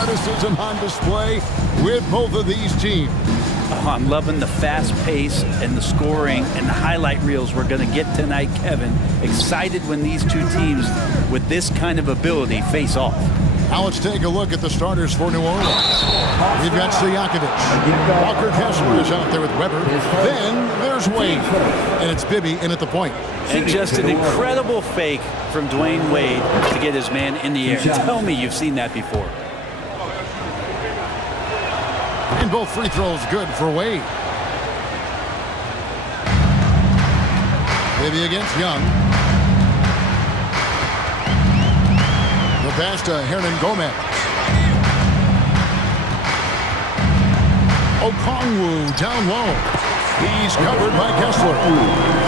athleticism on display with both of these teams. Oh, I'm loving the fast pace and the scoring and the highlight reels we're going to get tonight, Kevin. Excited when these two teams with this kind of ability face off. Now let's take a look at the starters for New Orleans. We've got Stojakovic. Walker Kessler is out there with Weber. Then there's Wade. And it's Bibby in at the point. And just an incredible fake from Dwayne Wade to get his man in the air. Tell me you've seen that before. And both free throws good for Wade. Bibby against Young. The pass to Hernan Gomez. Okongwu down low. He's covered by Kessler.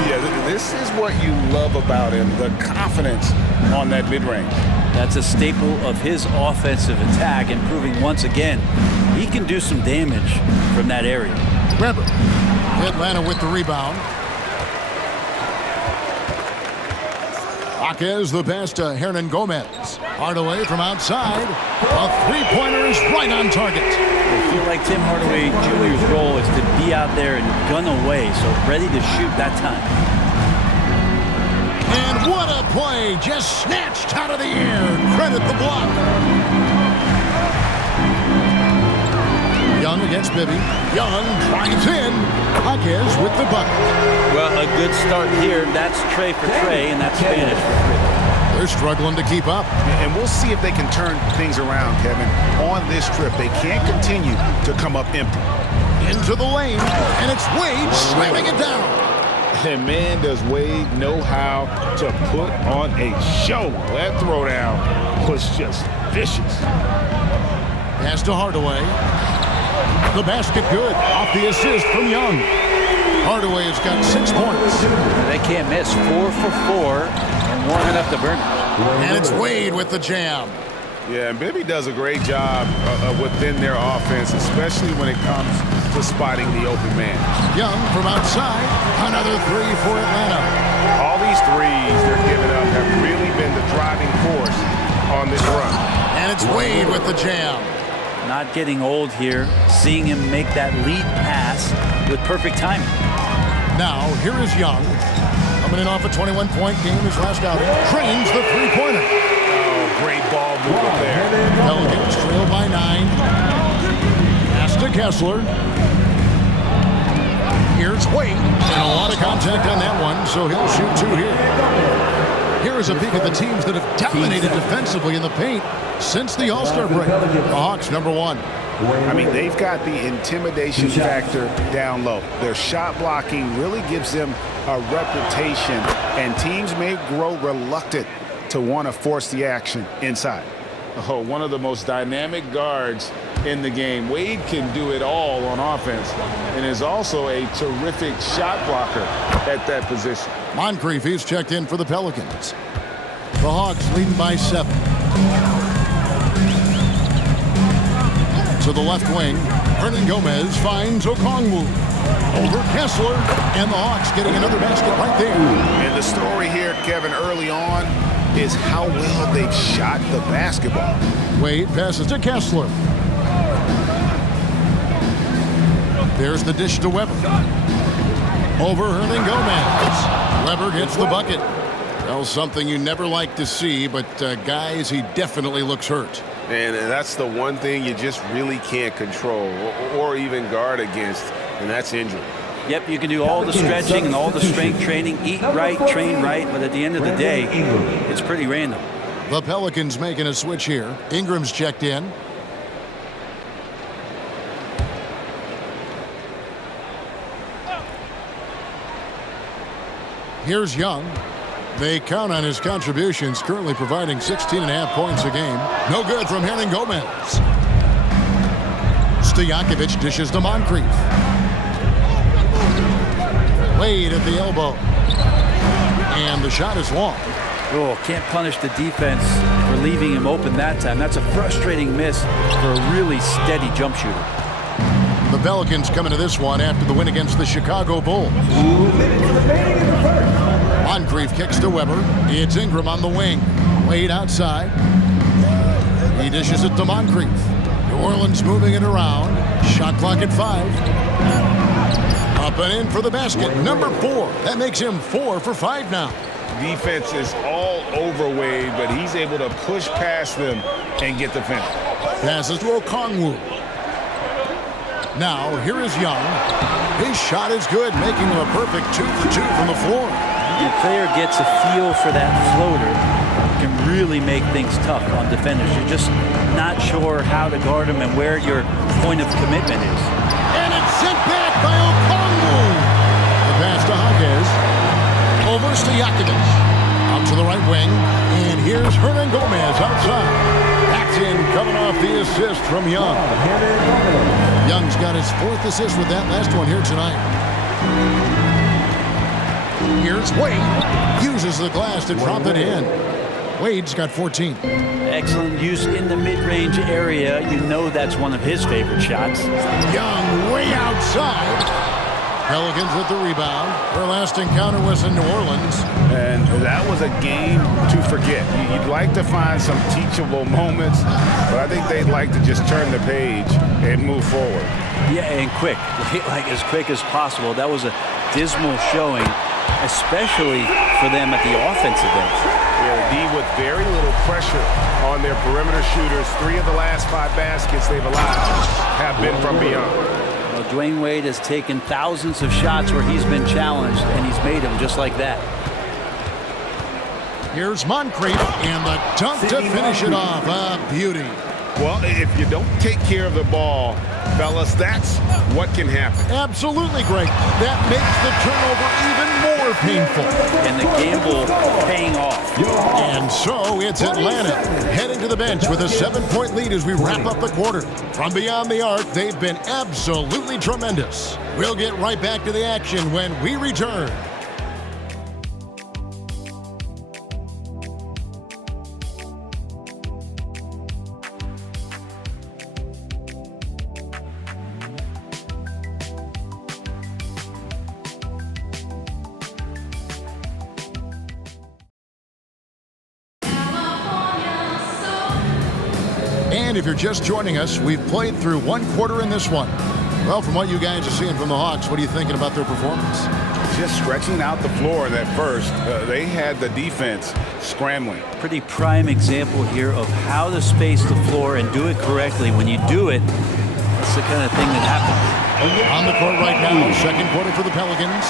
Yeah, this is what you love about him, the confidence on that mid-range. That's a staple of his offensive attack, and proving once again he can do some damage from that area. Weber. Atlanta with the rebound. Jaquez the pass to Hernan Gomez. Hardaway from outside. A three-pointer is right on target. I feel like Tim Hardaway Jr.'s role is to be out there and gun away, so ready to shoot that time. And what a play! Just snatched out of the air. Credit the block. Young against Bibby. Young drives in. Jaquez with the bucket. Well, a good start here. That's Trey for Trey, and that's Spanish for Trey. They're struggling to keep up. And we'll see if they can turn things around, Kevin. On this trip, they can't continue to come up empty. Into the lane, and it's Wade slamming it down. And man, does Wade know how to put on a show. That throwdown was just vicious. Pass to Hardaway. The basket good. Off the assist from Young. Hardaway has got 6 points. They can't miss. 4 for 4 and warming up the burner. And it's Wade with the jam. Yeah, and Bibby does a great job within their offense, especially when it comes to spotting the open man. Young from outside. Another three for Atlanta. All these threes they're giving up have really been the driving force on this run. And it's Wade with the jam. Not getting old here. Seeing him make that lead pass with perfect timing. Now, here is Young. Coming in off a 21-point game his last outing. Trains the three-pointer. Oh, great ball movement there. Pelicans trail by 9. Pass to Kessler. Here's Wade. And a lot of contact on that one, so he'll shoot 2 here. Here is a peek at the teams that have dominated defensively in the paint since the All-Star break. The Hawks, number 1. I mean, they've got the intimidation factor down low. Their shot blocking really gives them a reputation, and teams may grow reluctant to want to force the action inside. Oh, one of the most dynamic guards in the game. Wade can do it all on offense and is also a terrific shot blocker at that position. Moncrief is checked in for the Pelicans. The Hawks leading by 7. To the left wing, Hernan Gomez finds Okongwu. Over Kessler, and the Hawks getting another basket right there. And the story here, Kevin, early on is how well they've shot the basketball. Wade passes to Kessler. There's the dish to Weber. Over Hernan Gomez. Weber gets the bucket. Well, something you never like to see, but guys, he definitely looks hurt. And that's the one thing you just really can't control or even guard against, and that's injury. Yep, you can do all the stretching and all the strength training, eat right, train right, but at the end of the day, it's pretty random. The Pelicans making a switch here. Ingram's checked in. Here's Young. They count on his contributions, currently providing 16.5 points a game. No good from Hernan Gomez. Stojakovic dishes to Moncrief. Wade at the elbow. And the shot is long. Oh, can't punish the defense for leaving him open that time. That's a frustrating miss for a really steady jump shooter. The Pelicans coming to this one after the win against the Chicago Bulls. 2 minutes remaining in the first. Moncrief kicks to Weber. It's Ingram on the wing. Wade outside. He dishes it to Moncrief. Orleans moving it around. Shot clock at 5. Up and in for the basket. Number 4. That makes him 4 for 5 now. Defense is all over Wade, but he's able to push past them and get the finish. Passes to Okongwu. Now, here is Young. His shot is good, making him a perfect 2 for 2 from the floor. The player gets a feel for that floater, can really make things tough on defenders. You're just not sure how to guard them and where your point of commitment is. And it's sent back by Okongwu. The pass to Hawkins. Over Stojakovic. Out to the right wing. And here's Hernan Gomez outside. That's in, coming off the assist from Young. Young's got his 4th assist with that last one here tonight. Here's Wade. Uses the glass to drop it in. Wade's got 14. Excellent use in the mid-range area. You know that's one of his favorite shots. Young way outside. Pelicans with the rebound. Their last encounter was in New Orleans. And that was a game to forget. You'd like to find some teachable moments, but I think they'd like to just turn the page and move forward. Yeah, and quick. Like as quick as possible. That was a dismal showing, especially for them at the offensive end. Yeah, D with very little pressure on their perimeter shooters. 3 of the last 5 baskets they've allowed have been from beyond. Well, Dwayne Wade has taken thousands of shots where he's been challenged, and he's made them just like that. Here's Moncrief, and the dunk to finish it off. A beauty. Well, if you don't take care of the ball, fellas, that's what can happen. Absolutely, Greg. That makes the turnover even more painful. And the gamble paying off. And so it's Atlanta heading to the bench with a 7-point lead as we wrap up the quarter. From beyond the arc, they've been absolutely tremendous. We'll get right back to the action when we return. And if you're just joining us, we've played through 1 quarter in this one. Well, from what you guys are seeing from the Hawks, what are you thinking about their performance? Just stretching out the floor that first. They had the defense scrambling. Pretty prime example here of how to space the floor and do it correctly. When you do it, that's the kind of thing that happens. On the court right now, 2nd quarter for the Pelicans.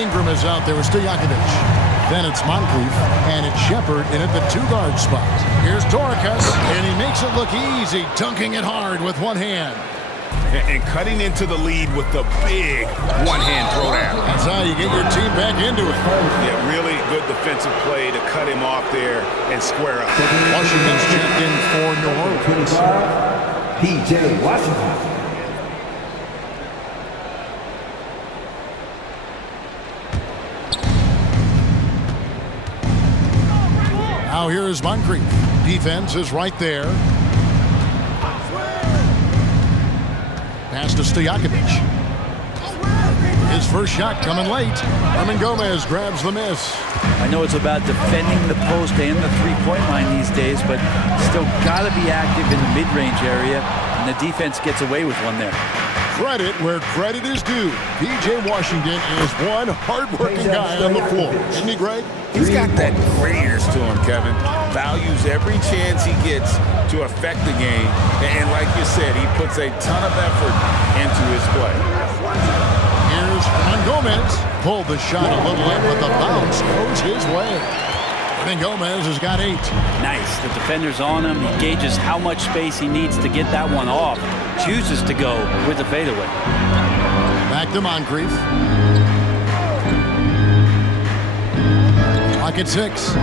Ingram is out there with Stojakovic. Then it's Moncrief, and it's Shepard in at the 2-guard spot. Here's Dorcas, and he makes it look easy, dunking it hard with one hand. And cutting into the lead with the big one-hand throwdown. That's how you get your team back into it. Yeah, really good defensive play to cut him off there and square up. Washington's checked in for New Orleans. P.J. Washington. Now here is Moncrief. Defense is right there. Pass to Stojakovic. His first shot coming late. Hernan Gomez grabs the miss. I know it's about defending the post and the three-point line these days, but still got to be active in the mid-range area, and the defense gets away with one there. Credit where credit is due. P.J. Washington is one hard-working guy on the floor. Isn't he, Greg? He's got that greatness to him, Kevin. Values every chance he gets to affect the game. And like you said, he puts a ton of effort into his play. Here's Hernan Gomez. Pulled the shot a little late, but the bounce goes his way. Hernan Gomez has got 8. Nice. The defender's on him. He gauges how much space he needs to get that one off. Chooses to go with the fadeaway. Back to Moncrief. Clock at 6.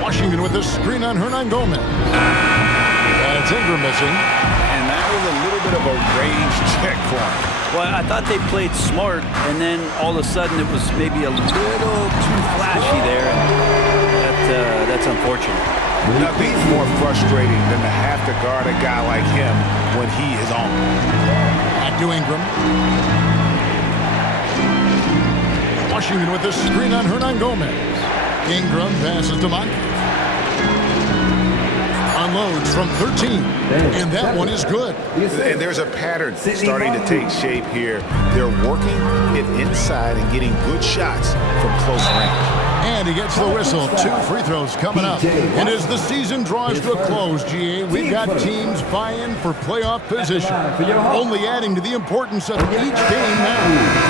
Washington with the screen on Hernan Gomez. That's Ingram missing. And that was a little bit of a range check for him. Well, I thought they played smart, and then all of a sudden it was maybe a little too flashy there. That's unfortunate. Nothing more frustrating than to have to guard a guy like him when he is on. Back to Ingram. Washington with the screen on Hernan Gomez. Ingram passes to Moncrief. On unloads from 13. And that one is good. And there's a pattern starting to take shape here. They're working it inside and getting good shots from close range. And he gets the whistle. 2 free throws coming up. And as the season draws to a close, GA, we've got teams vying for playoff position, only adding to the importance of each game now.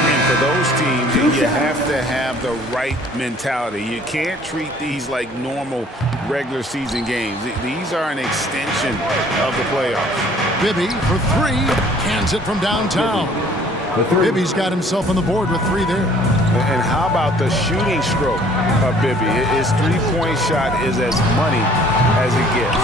And for those teams, you have to have the right mentality. You can't treat these like normal regular season games. These are an extension of the playoffs. Bibby for 3, cans it from downtown. Bibby's got himself on the board with 3 there. And how about the shooting stroke of Bibby? His three-point shot is as money as it gets.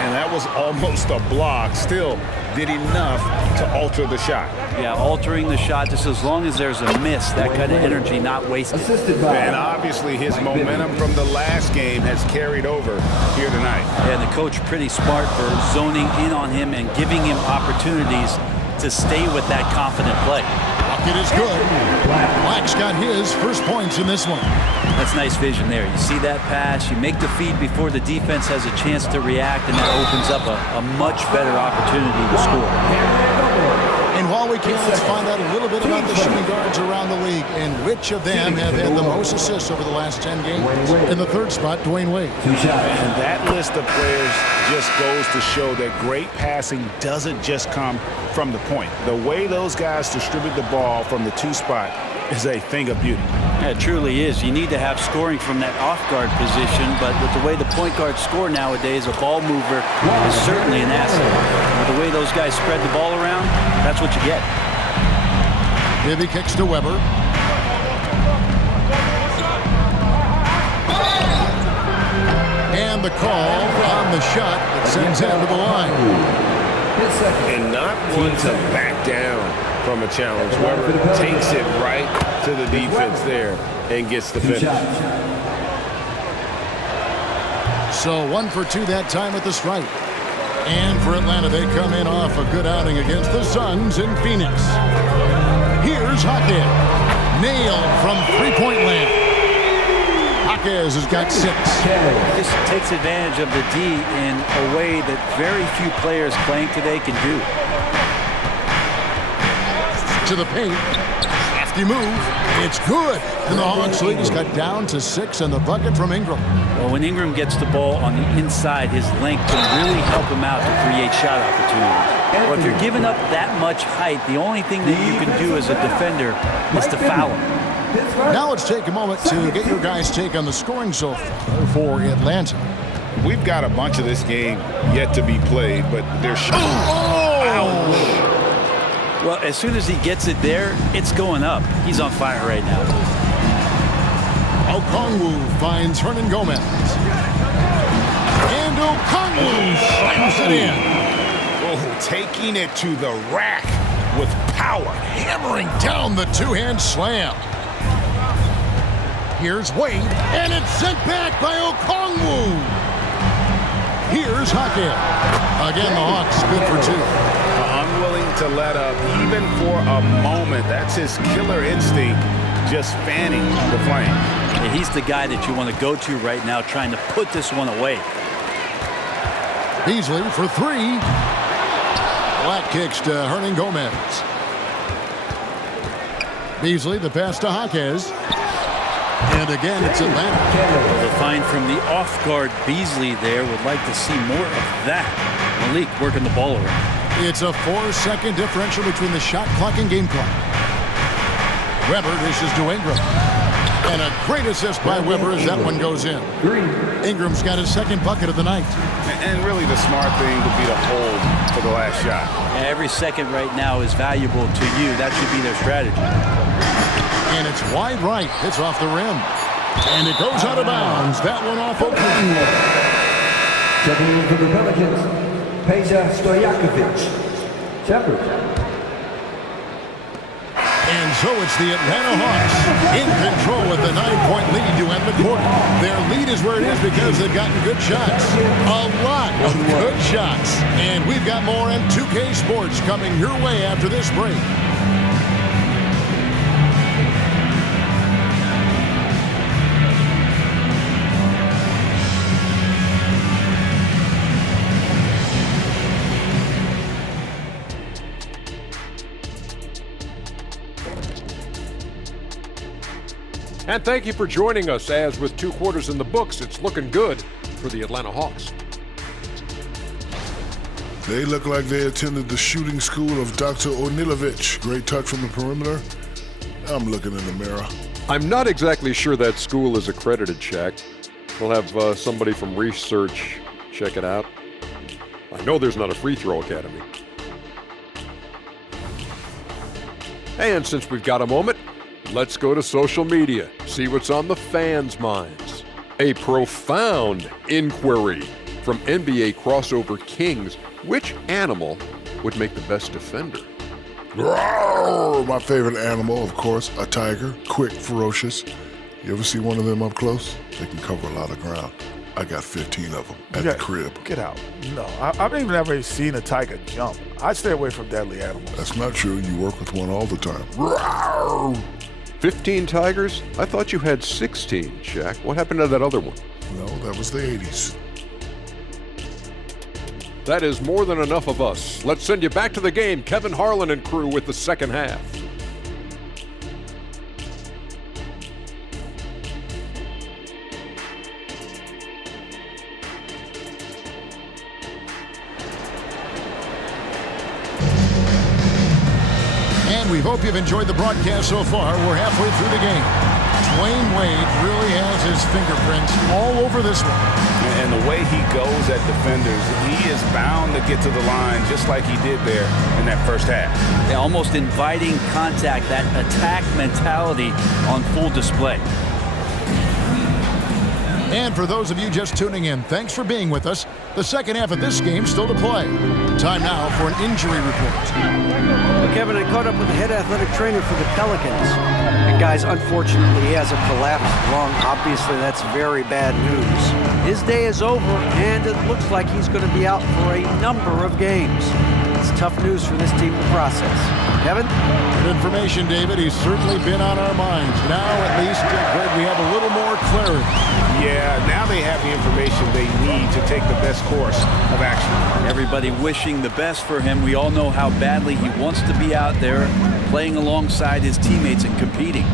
And that was almost a block. Still did enough to alter the shot. Yeah, altering the shot just as long as there's a miss, that kind of energy not wasted. And obviously his momentum from the last game has carried over here tonight. And the coach pretty smart for zoning in on him and giving him opportunities to stay with that confident play. Bucket is good. Black's got his first points in this one. That's nice vision there. You see that pass, you make the feed before the defense has a chance to react, and that opens up a much better opportunity to score. And while we can, let's find out a little bit about the shooting guards around the league and which of them have had the most assists over the last 10 games. In the third spot, Dwayne Wade. And that list of players just goes to show that great passing doesn't just come from the point. The way those guys distribute the ball from the 2 spot is a thing of beauty. Yeah, it truly is. You need to have scoring from that off-guard position, but with the way the point guards score nowadays, a ball mover is certainly an asset. With the way those guys spread the ball around, that's what you get. Bibby kicks to Weber. And the call on the shot that sends him to the line. And not one to back down from a challenge. Weber takes it right to the defense there and gets the finish. So 1 for 2 that time at the stripe. And for Atlanta, they come in off a good outing against the Suns in Phoenix. Here's Jaquez. Nailed from three-point land. Jaquez has got 6. This takes advantage of the D in a way that very few players playing today can do. To the paint. Hefty move. It's good. And the Hawks lead is cut down to 6 and the bucket from Ingram. Well, when Ingram gets the ball on the inside, his length can really help him out to create shot opportunities. Or if you're giving up that much height, the only thing that you can do as a defender is to foul him. Now let's take a moment to get your guys' take on the scoring so far for Atlanta. We've got a bunch of this game yet to be played, but they're Well, as soon as he gets it there, it's going up. He's on fire right now. Okongwu finds Hernan Gomez. And Okongwu slams it in. Oh, taking it to the rack with power. Hammering down the two-hand slam. Here's Wade, and it's sent back by Okongwu. Here's Jaquez. Again, the Hawks good for 2. Unwilling to let up even for a moment. That's his killer instinct, just fanning the flame. Yeah, he's the guy that you want to go to right now, trying to put this one away. Beasley for 3. Black kicks to Hernan Gomez. Beasley, the pass to Jaquez. And again, it's Atlanta. Well, the find from the off-guard Beasley there. Would like to see more of that. Malik working the ball around. It's a 4-second differential between the shot clock and game clock. Weber dishes to Ingram. And a great assist by Weber as that one goes in. Ingram's got his second bucket of the night. And really the smart thing would be to hold for the last shot. Every second right now is valuable to you. That should be their strategy. And it's wide right. It's off the rim. And it goes out of bounds. That one off Oakland. Checking in for the Pelicans, Peja Stojakovic. Shepard. And so it's the Atlanta Hawks in control with the 9-point lead to end the quarter. Their lead is where it is because they've gotten good shots. A lot of good shots. And we've got more M2K Sports coming your way after this break. And thank you for joining us, as with 2 quarters in the books, it's looking good for the Atlanta Hawks. They look like they attended the shooting school of Dr. Onilovich. Great touch from the perimeter. I'm looking in the mirror. I'm not exactly sure that school is accredited, Shaq. We'll have somebody from research check it out. I know there's not a free throw academy. And since we've got a moment, let's go to social media, see what's on the fans' minds. A profound inquiry from NBA crossover kings. Which animal would make the best defender? Roar! My favorite animal, of course, a tiger. Quick, ferocious. You ever see one of them up close? They can cover a lot of ground. I got 15 of them at the crib. Get out. No, I've even never seen a tiger jump. I stay away from deadly animals. That's not true. You work with one all the time. Roar! 15 tigers? I thought you had 16, Shaq. What happened to that other one? No, that was the 80s. That is more than enough of us. Let's send you back to the game, Kevin Harlan and crew, with the second half. And we hope you've enjoyed the broadcast so far. We're halfway through the game. Dwayne Wade really has his fingerprints all over this one. And the way he goes at defenders, he is bound to get to the line just like he did there in that first half. Yeah, almost inviting contact, that attack mentality on full display. And for those of you just tuning in, thanks for being with us. The second half of this game still to play. Time now for an injury report. Well, Kevin, I caught up with the head athletic trainer for the Pelicans. And guys, unfortunately, he has a collapsed lung. Obviously, that's very bad news. His day is over, and it looks like he's going to be out for a number of games. It's tough news for this team to process. Kevin? Good information, David. He's certainly been on our minds. Now, at least, Greg, we have a little more clarity. Yeah, now they have the information they need to take the best course of action. Everybody wishing the best for him. We all know how badly he wants to be out there, playing alongside his teammates and competing.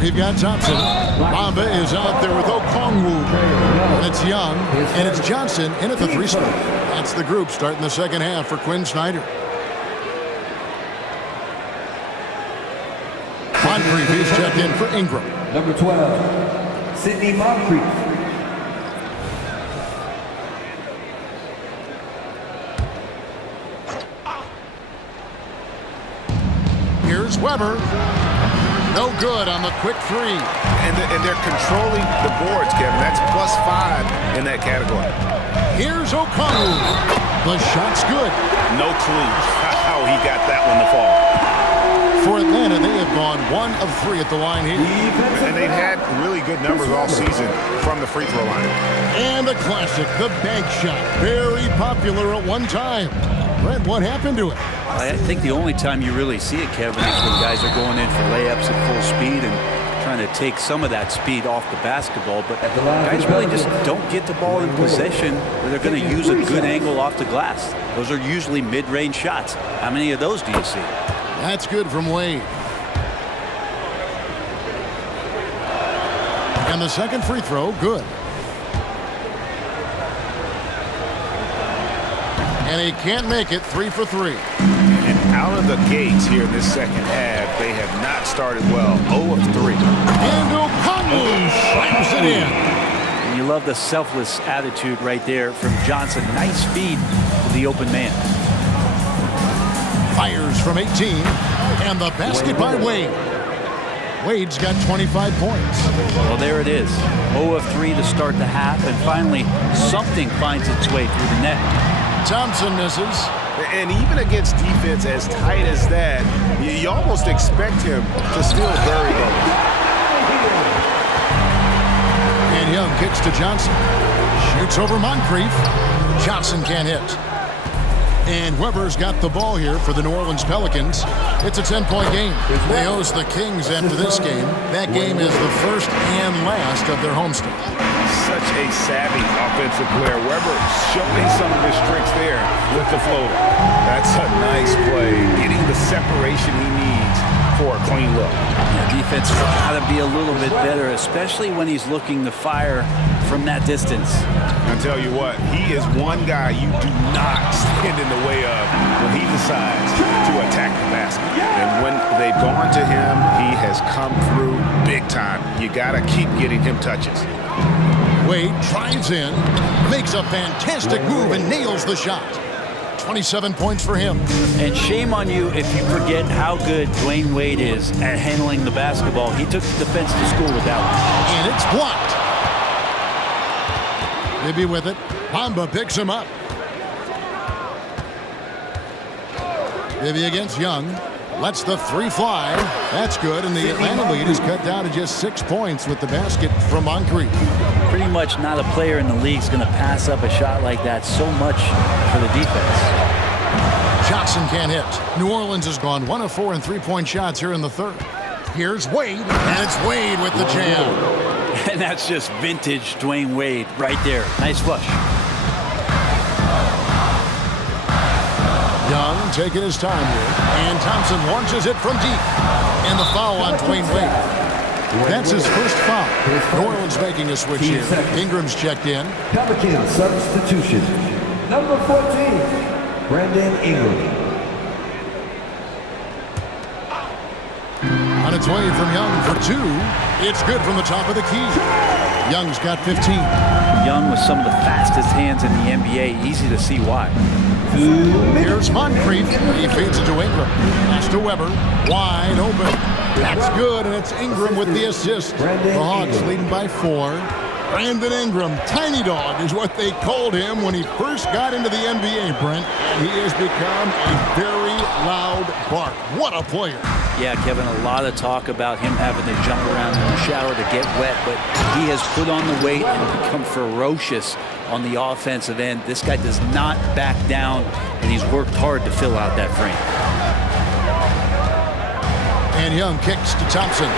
We've got Thompson. Mamba is out there with Okongwu. And it's Young. And it's Johnson in at the 3 spot. That's the group starting the second half for Quinn Snyder. Moncrief is checked in for Ingram. Number 12, Sidney Moncrief. Here's Weber. No good on the quick 3. And they're controlling the boards, Kevin. That's +5 in that category. Here's O'Connell. The shot's good. No clue how he got that one to fall. For Atlanta, they have gone 1 of 3 at the line here. And they've had really good numbers all season from the free throw line. And a classic, the bank shot. Very popular at one time. Brent, what happened to it? I think the only time you really see it, Kevin, is when guys are going in for layups at full speed and trying to take some of that speed off the basketball. But guys really just don't get the ball in possession where they're going to use a good angle off the glass. Those are usually mid-range shots. How many of those do you see? That's good from Wade. And the second free throw, good. And he can't make it. 3 for 3. And out of the gates here in this second half, they have not started well. 0 of 3. And O'Connell slams it in. And you love the selfless attitude right there from Johnson. Nice feed to the open man. Fires from 18. And the basket by Wade. Wade's got 25 points. Well, there it is. 0 of 3 to start the half. And finally, something finds its way through the net. Thompson misses. And even against defense as tight as that, you almost expect him to still bury those. And Young kicks to Johnson. Shoots over Moncrief. Johnson can't hit. And Weber's got the ball here for the New Orleans Pelicans. It's a 10-point game. They host the Kings after this game. That game is the first and last of their homestand. Such a savvy offensive player. Weber showing some of his tricks there with the floater. That's a nice play. Getting the separation he needs for a clean look. Yeah, defense has got to be a little bit better, especially when he's looking to fire from that distance. I tell you what, he is one guy you do not stand in the way of when he decides to attack the basket. And when they've gone to him, he has come through big time. You got to keep getting him touches. Wade drives in, makes a fantastic move and nails the shot. 27 points for him. And shame on you if you forget how good Dwayne Wade is at handling the basketball. He took the defense to school with that one. And it's blocked. Bibby with it. Bamba picks him up. Bibby against Young. Lets the three fly. That's good, and the Atlanta lead is cut down to just 6 points with the basket from Moncrief. Pretty much not a player in the league is going to pass up a shot like that so much for the defense. Johnson can't hit. New Orleans has gone 1 of 4 in three-point shots here in the third. Here's Wade, and it's Wade with the jam. And that's just vintage Dwayne Wade right there. Nice flush. Young taking his time here, and Thompson launches it from deep. And the foul on Dwayne Wade. That's his first foul. New Orleans making a switch here. Ingram's checked in. Pelicans substitution. Number 14, Brandon Ingram. On its way from Young for 2. It's good from the top of the key. Young's got 15. Young with some of the fastest hands in the NBA. Easy to see why. Here's Moncrief. He feeds it to Ingram. Pass to Weber. Wide open. That's good, and it's Ingram with the assist. The Hawks leading by 4. Brandon Ingram, tiny dog, is what they called him when he first got into the NBA, Brent. He has become a very loud bark. What a player. Yeah, Kevin, a lot of talk about him having to jump around in the shower to get wet, but he has put on the weight and become ferocious on the offensive end. This guy does not back down, and he's worked hard to fill out that frame. And Young kicks to Thompson.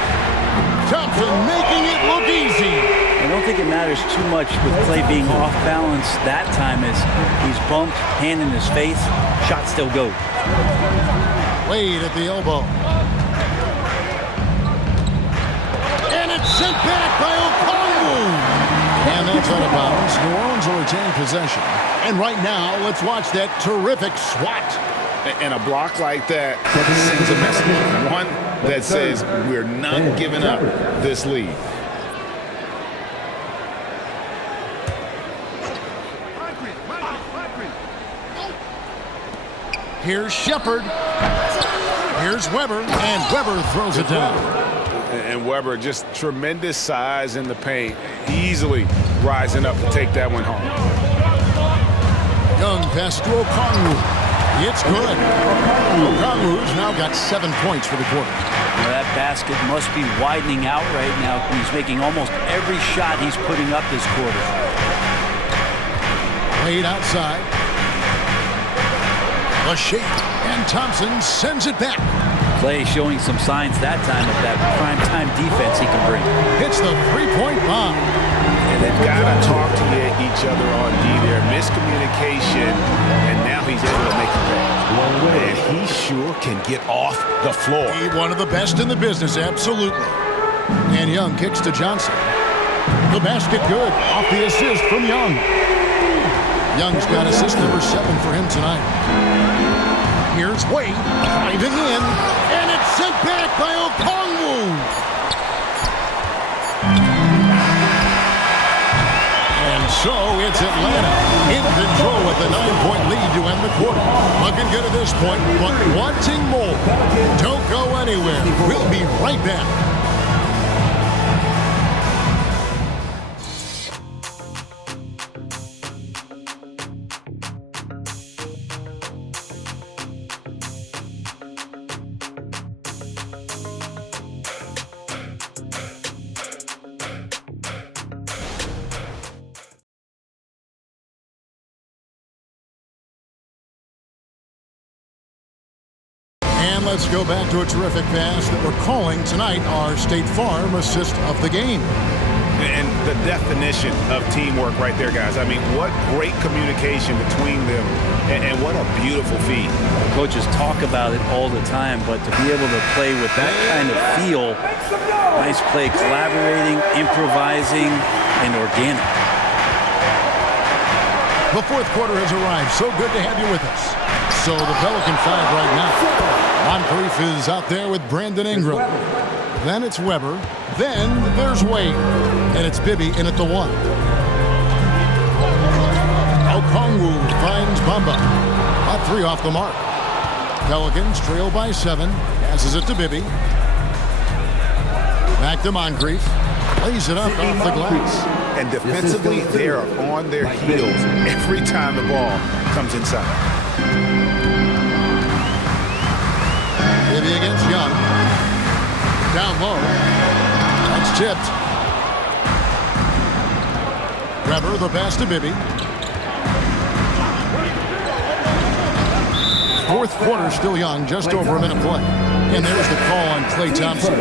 Thompson making it look easy. I don't think it matters too much with Clay being off balance that time as he's bumped, hand in his face, shot still goes. Wade at the elbow. And it's sent back by Okongwu. And that's out of bounds. New Orleans will retain possession. And right now, let's watch that terrific swat. And a block like that sends a message. One that says we're not giving up this lead. Here's Shepard. Here's Weber, and Weber throws it down. And Weber, just tremendous size in the paint, easily rising up to take that one home. Young pass to Okongwu. It's good. Okongwu's now got 7 points for the quarter. Now that basket must be widening out right now. He's making almost every shot he's putting up this quarter. Wade outside. A shake, and Thompson sends it back. Clay showing some signs that time of that prime-time defense he can bring. Hits the three-point bomb. And they've got to talk to each other on D there. Miscommunication, and now he's able to make a play. And he sure can get off the floor. He's one of the best in the business, absolutely. And Young kicks to Johnson. The basket good, off the assist from Young. Young's got assist number 7 for him tonight. Here's Wade, driving in, and it's sent back by Okongwu. And so it's Atlanta in control with a 9-point lead to end the quarter. Looking good at this point, but wanting more. Don't go anywhere. We'll be right back. And let's go back to a terrific pass that we're calling tonight our State Farm assist of the game. And the definition of teamwork right there, guys. I mean, what great communication between them, and what a beautiful feed. Coaches talk about it all the time, but to be able to play with that kind of feel, nice play, collaborating, improvising, and organic. The fourth quarter has arrived. So good to have you with us. So the Pelican 5 right now. Moncrief is out there with Brandon Ingram. Then it's Weber. Then there's Wade. And it's Bibby in at the 1. Okongwu finds Bamba. About 3 off the mark. Pelicans trail by 7. Passes it to Bibby. Back to Moncrief. Lays it up off the glass. And defensively, they are on their heels every time the ball comes inside. Bibby against Young. Down low. That's tipped. Weber, the pass to Bibby. Fourth quarter still Young, just over a minute play. And there's the call on Klay Thompson.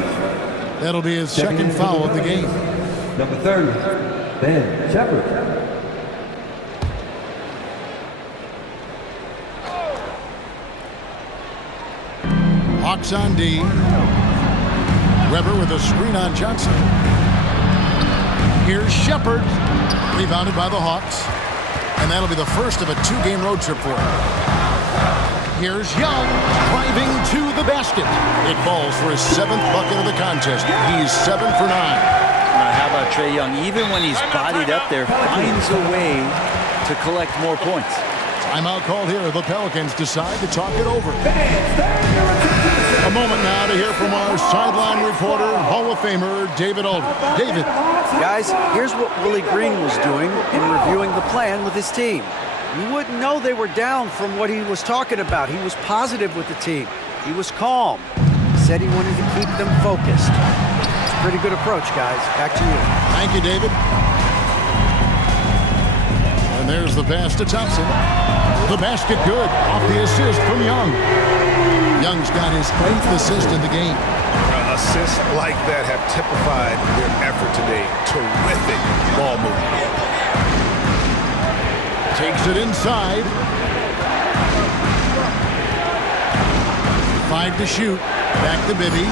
That'll be his second foul of the game. Number 30, Ben Shepard. Hawks on D. Weber with a screen on Johnson. Here's Shepard. Rebounded by the Hawks. And that'll be the first of a 2-game road trip for him. Here's Young driving to the basket. It falls for his 7th bucket of the contest. He's 7 for 9. How about Trae Young? Even when he's bodied up there, finds a way to collect more points. Timeout called here. The Pelicans decide to talk it over. A moment now to hear from our sideline reporter, Hall of Famer David Alden. David. Guys, here's what Willie Green was doing in reviewing the plan with his team. You wouldn't know they were down from what he was talking about. He was positive with the team. He was calm. He said he wanted to keep them focused. It's a pretty good approach, guys. Back to you. Thank you, David. And there's the pass to Thompson. The basket good. Off the assist from Young. Young's got his 8th assist in the game. Assists like that have typified their effort today. Terrific ball movement. Takes it inside. 5 to shoot. Back to Bibby.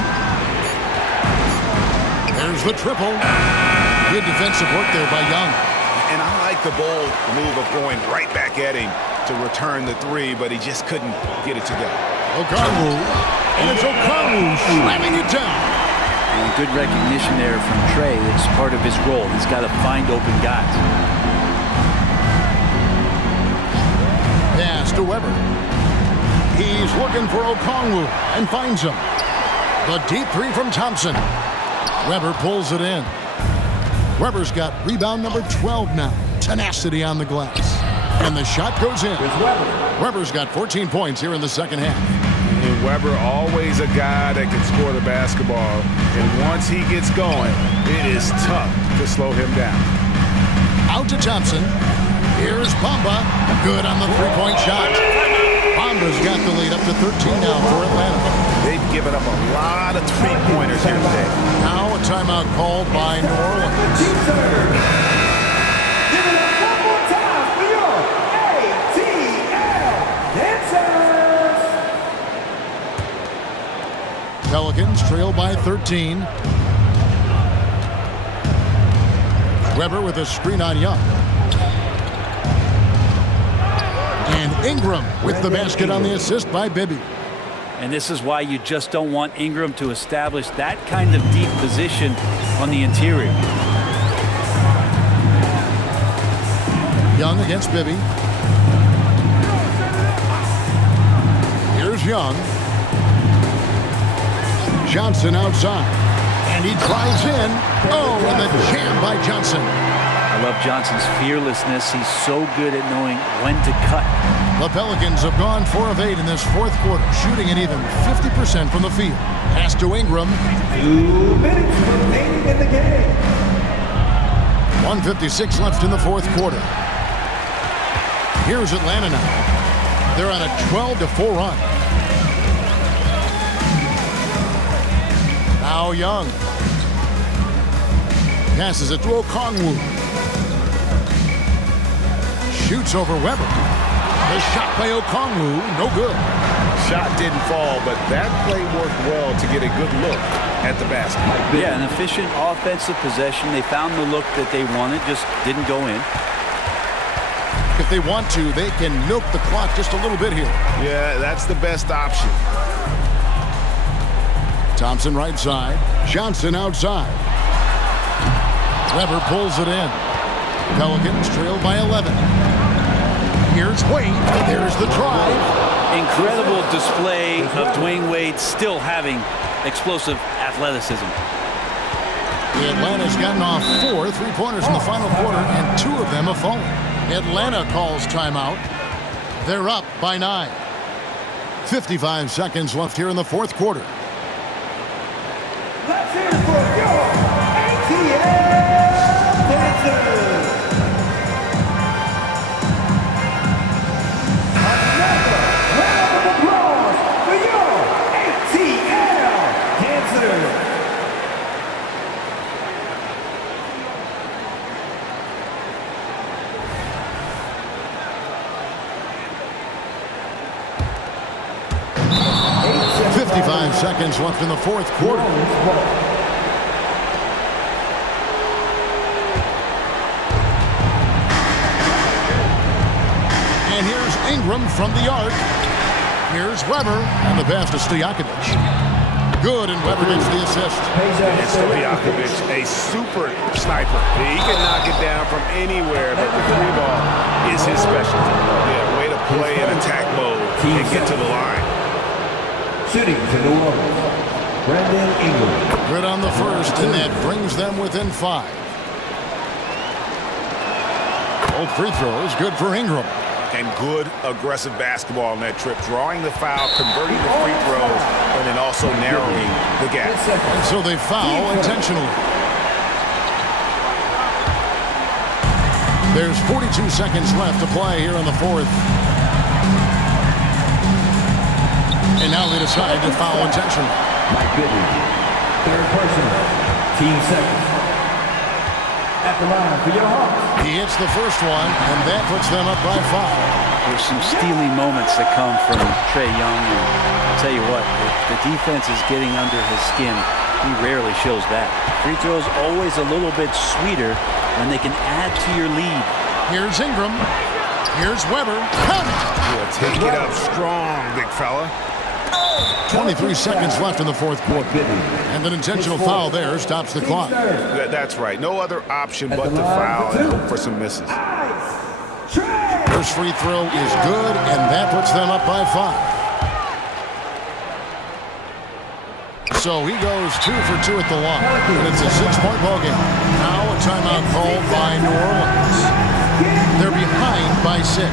There's the triple. Good defensive work there by Young. And I like the bold move of going right back at him to return the 3, but he just couldn't get it to go. Okongwu. And it's Okongwu slamming it down. And good recognition there from Trae. It's part of his role. He's got to find open guys. Pass to Weber. He's looking for Okongwu and finds him. The deep 3 from Thompson. Weber pulls it in. Weber's got rebound number 12 now. Tenacity on the glass. And the shot goes in. Weber's got 14 points here in the second half. And Weber, always a guy that can score the basketball. And once he gets going, it is tough to slow him down. Out to Thompson. Here's Bamba. Good on the 3-point shot. Bamba's got the lead up to 13 now for Atlanta. They've given up a lot of 3-pointers here today. Now a timeout called by New Orleans. Pelicans trail by 13. Weber with a screen on Young. And Ingram with the basket on the assist by Bibby. And this is why you just don't want Ingram to establish that kind of deep position on the interior. Young against Bibby. Here's Young. Johnson outside. And he drives in. Oh, and the jam by Johnson. I love Johnson's fearlessness. He's so good at knowing when to cut. The Pelicans have gone 4 of 8 in this fourth quarter, shooting at even 50% from the field. Pass to Ingram. 2 minutes remaining in the game. 1:56 left in the fourth quarter. Here's Atlanta now. They're on a 12-4 run. Now Young. Passes it to Okongwu. Shoots over Weber. The shot by Okongwu, no good. Shot didn't fall, but that play worked well to get a good look at the basket. Yeah, an efficient offensive possession. They found the look that they wanted, just didn't go in. If they want to, they can milk the clock just a little bit here. Yeah, that's the best option. Thompson right side. Johnson outside. Weber pulls it in. Pelicans trailed by 11. Here's Wade. There's the drive. Incredible display of Dwayne Wade still having explosive athleticism. The Atlanta's gotten off 4 3-pointers in the final quarter, and 2 of them have fallen. Atlanta calls timeout. They're up by 9. 55 seconds left here in the fourth quarter. Let's hear it for your ATL dancers. Another round of applause for your ATL dancers. Seconds left in the fourth quarter. And here's Ingram from the arc. Here's Weber, and the pass to Stojakovic. Good, and Weber gets the assist. And Stojakovic, a super sniper. He can knock it down from anywhere, but the three ball is his specialty. Yeah, way to play in attack mode and get to the line. Shooting to New Orleans, Brandon Ingram. Good on the first, and that brings them within 5. Both free throws, good for Ingram. And good aggressive basketball on that trip, drawing the foul, converting the free throws, and then also narrowing the gap. And so they foul intentionally. There's 42 seconds left to play here in the fourth. And now they decide to foul intentionally. Mike Bibby, third personal, team seconds. At the line for your Hawks. He hits the first one, and that puts them up by 5. There's some steely moments that come from Trae Young, and I'll tell you what, if the defense is getting under his skin, he rarely shows that. Free throws always a little bit sweeter when they can add to your lead. Here's Ingram. Here's Weber. Yeah, take it up strong, big fella. 23 seconds left in the fourth quarter. And an intentional foul there stops the clock. That's right. No other option but to foul and hope for some misses. First free throw is good, and that puts them up by 5. So he goes 2 for 2 at the line, and it's a 6-point ball game. Now a timeout called by New Orleans. They're behind by 6.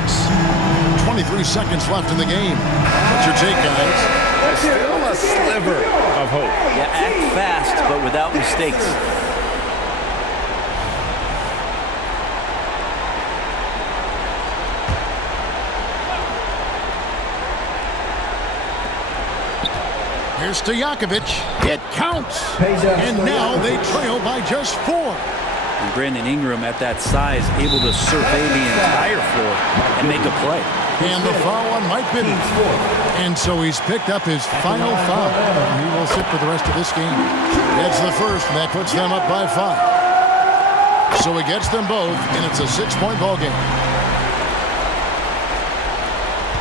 23 seconds left in the game. What's your take, guys? There's still a sliver of hope. Yeah, act fast, but without mistakes. Here's Stojakovic. It counts. And now they trail by just 4. And Brandon Ingram at that size, able to survey the entire floor and make a play. And the foul on Mike Bibby. And so he's picked up his final foul. And he will sit for the rest of this game. That's the first, and that puts them up by 5. So he gets them both, and it's a 6-point ball game.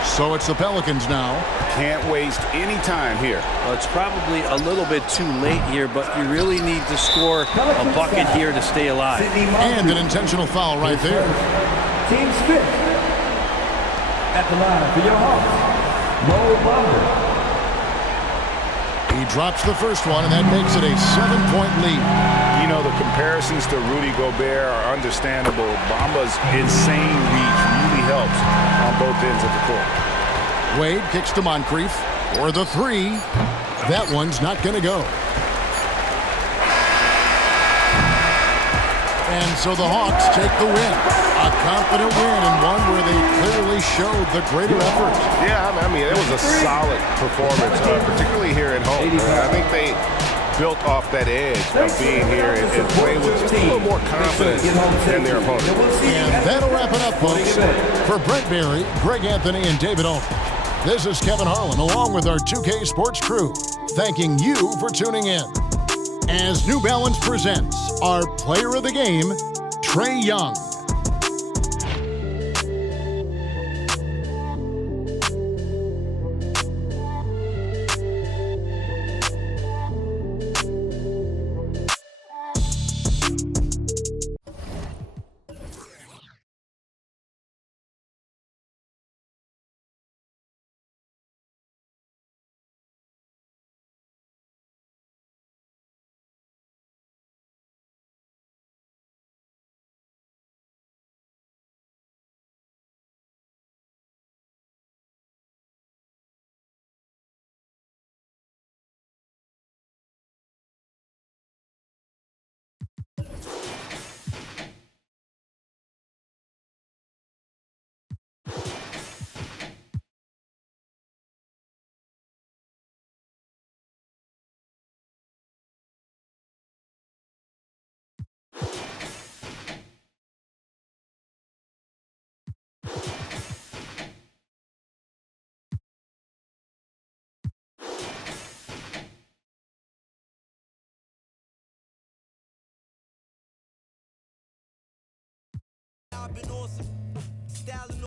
So it's the Pelicans now. Can't waste any time here. Well, it's probably a little bit too late here, but you really need to score a bucket here to stay alive. And an intentional foul right there. Team spit. At the line for your Hawks, Mo Bamba. He drops the first one, and that makes it a 7-point lead. You know, the comparisons to Rudy Gobert are understandable. Bamba's insane reach really helps on both ends of the court. Wade kicks to Moncrief for the 3. That one's not going to go. And so the Hawks take the win. A confident win, and one where they clearly showed the greater effort. Yeah, I mean, it was a solid performance, particularly here at home. I think they built off that edge of being here and playing with just a little more confidence than their opponent. And that'll wrap it up, folks. For Brent Berry, Greg Anthony, and David Owen, this is Kevin Harlan along with our 2K Sports crew, thanking you for tuning in. As New Balance presents our player of the game, Trae Young.